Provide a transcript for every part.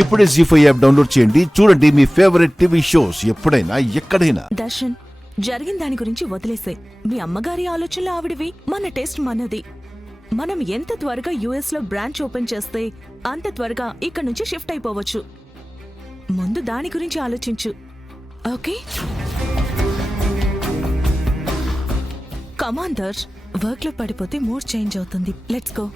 ఇప్పుడే జీ5 app download చేయండి. చూడండి మీ ఫేవరెట్ టీవీ షోస్ ఎప్పుడైనా ఎక్కడైనా. దర్శన్, జరిగిన దాని గురించి వదిలేసే. మీ అమ్మగారి ఆలోచనలు ఆవిడవి, మన టేస్ట్ మనది. మనం ఎంత త్వరగా యుఎస్ లో బ్రాంచ్ ఓపెన్ చేస్తే అంత త్వరగా ఇక్కడ నుంచి షిఫ్ట్ అయిపోవచ్చు. ముందు దాని గురించి ఆలోచించు, ఓకే? కమాండర్, వర్క్ లో పడిపోతే మూడ్ చేంజ్ అవుతుంది. Let's go.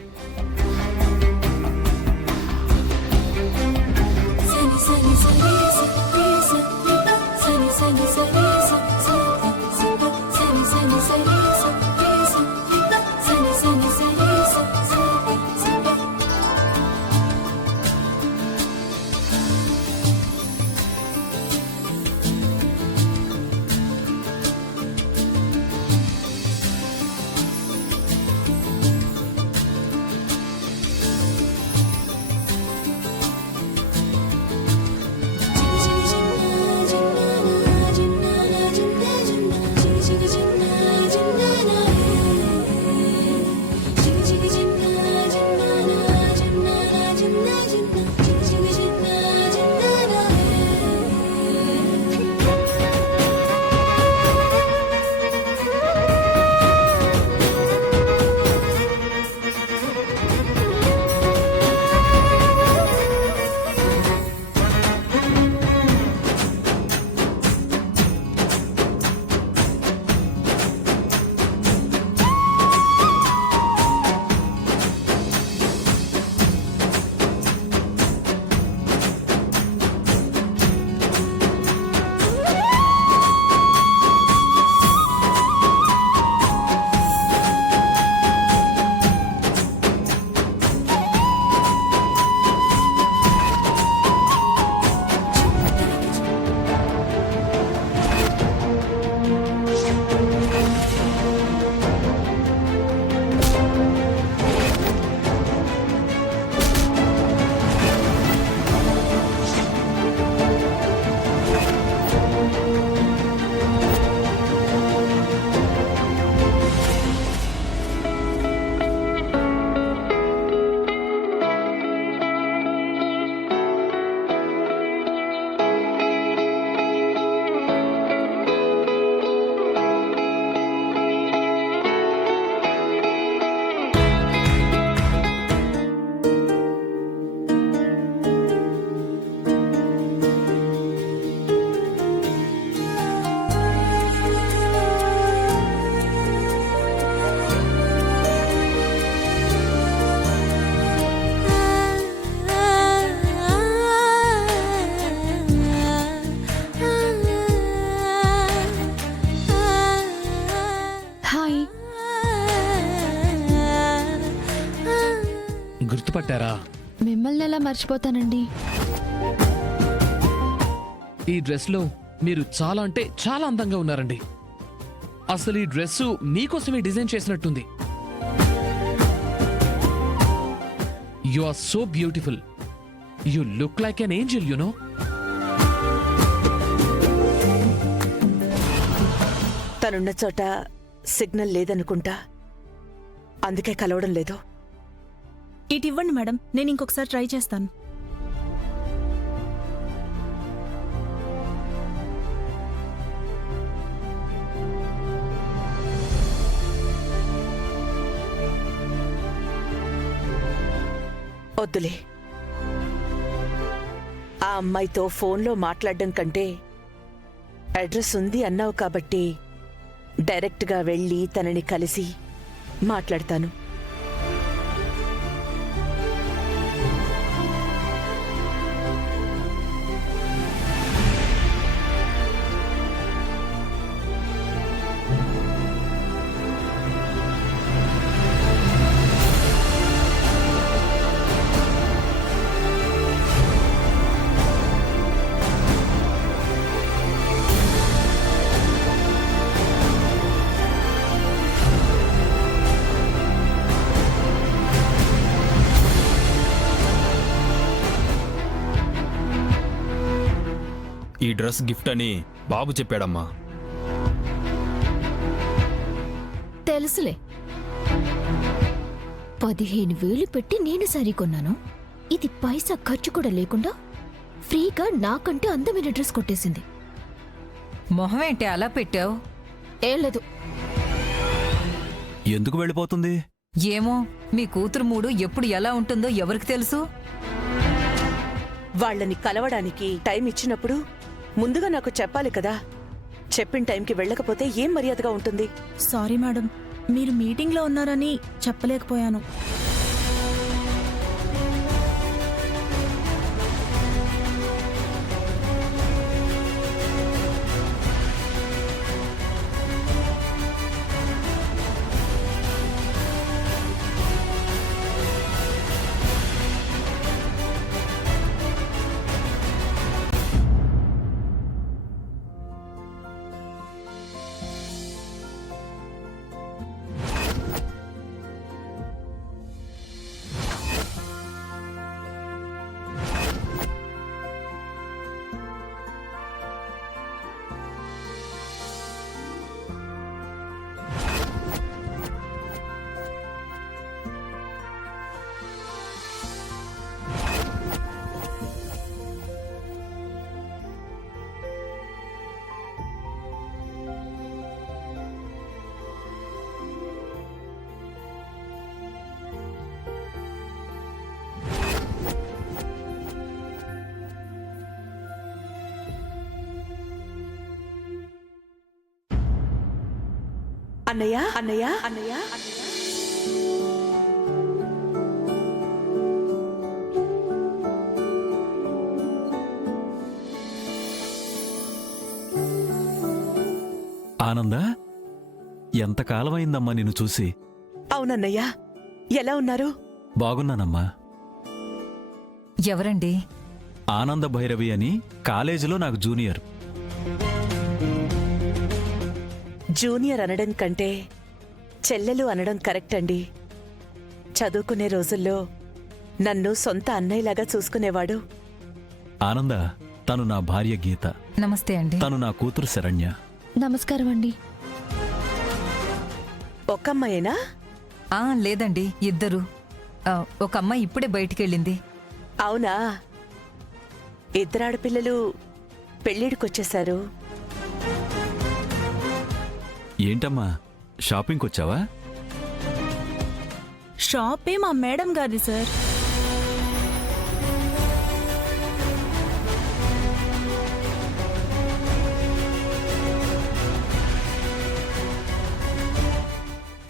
గుర్తుపట్టారా? మిమ్మల్ని ఎలా మర్చిపోతానండి? ఈ డ్రెస్ లో మీరు చాలా అంటే చాలా అందంగా ఉన్నారండి. అసలు ఈ డ్రెస్ మీకోసమే డిజైన్ చేసినట్టుంది. You are so beautiful. You look like an angel, you know. తనున్న చోట సిగ్నల్ లేదనుకుంటా, అందుకే కలవడం లేదు. ఇటు ఇవ్వండి మేడం, నేను ఇంకొకసారి ట్రై చేస్తాను. వద్దులే. ఆ అమ్మాయితో ఫోన్లో మాట్లాడడం కంటే అడ్రస్ ఉంది అన్నావు కాబట్టి డైరెక్ట్గా వెళ్ళి తనని కలిసి మాట్లాడతాను. ఈ డ్రెస్ గిఫ్ట్ అని బాబు చెప్పాడమ్మా. తెలుసులే. 15,000 పెట్టి నేను సారీ కొన్నాను. ఇది పైసా ఖర్చు కూడా లేకుండా ఫ్రీగా నాకంటే అందమైన డ్రెస్ కొట్టేసింది. మొహమేంటి అలా పెట్టావు? ఏం లేదు. ఎందుకు వెళ్ళిపోతుంది? ఏమో, మీ కూతురు మూడు ఎప్పుడు ఎలా ఉంటుందో ఎవరికి తెలుసు? వాళ్ళని కలవడానికి టైం ఇచ్చినప్పుడు ముందుగా నాకు చెప్పాలి కదా. చెప్పిన టైంకి వెళ్ళకపోతే ఏం మర్యాదగా ఉంటుంది? సారీ మేడం, మీరు మీటింగ్లో ఉన్నారని చెప్పలేకపోయాను. అన్నయ్య అన్నయ్య అన్నయ్య ఆనంద, ఎంతకాలమైందమ్మా నిన్ను చూసి. అవునన్నయ్య, ఎలా ఉన్నారు? బాగున్నానమ్మా. ఎవరండి? ఆనంద భైరవి అని కాలేజీలో నాకు జూనియర్. జూనియర్ అనడం కంటే చెల్లెలు అనడం కరెక్ట్ అండి. చదువుకునే రోజుల్లో నన్ను సొంత అన్నయ్యలాగా చూసుకునేవాడు. ఆనంద, తను నా భార్య గీత. నమస్తే అండి. తను నా కూతురు శరణ్య. నమస్కారం అండి. ఒక్కమ్మాయేనా? లేదండి, ఇద్దరు. ఒక అమ్మాయి ఇప్పుడే బయటికెళ్ళింది. అవునా? ఇద్దరు ఆడపిల్లలు పెళ్ళిడికొచ్చేశారు. ఏంటమ్మా, షాపింగ్కి వచ్చావా? షాపే మా మేడం గారి సార్.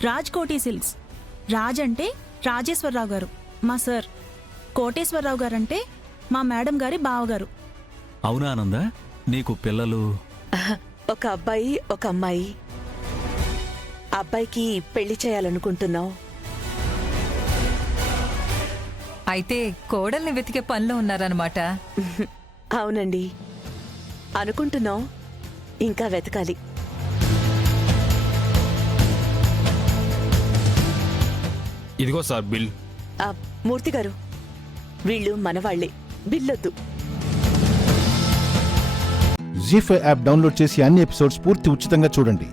రాజ్ కోటి సిల్క్స్. రాజ్ అంటే రాజేశ్వరరావు గారు మా సార్. కోటేశ్వరరావు గారంటే మా మేడం గారి బావగారు. అవునా ఆనంద, నీకు పిల్లలు? ఒక అబ్బాయి, ఒక అమ్మాయి. అబ్బాయికి పెళ్లి చేయాలనుకుంటున్నాం. అయితే కోడల్ని వెతికే పనిలో ఉన్నారన్నమాట. అవునండి, అనుకుంటున్నాం. ఇంకా వెతకాలి. ఇదిగో సార్ బిల్. మూర్తి గారు, వీళ్ళు మనవాళ్లే, బిల్లొద్దు. జీ5 యాప్ డౌన్లోడ్ చేసి అన్ని ఎపిసోడ్స్ పూర్తి ఉచితంగా చూడండి.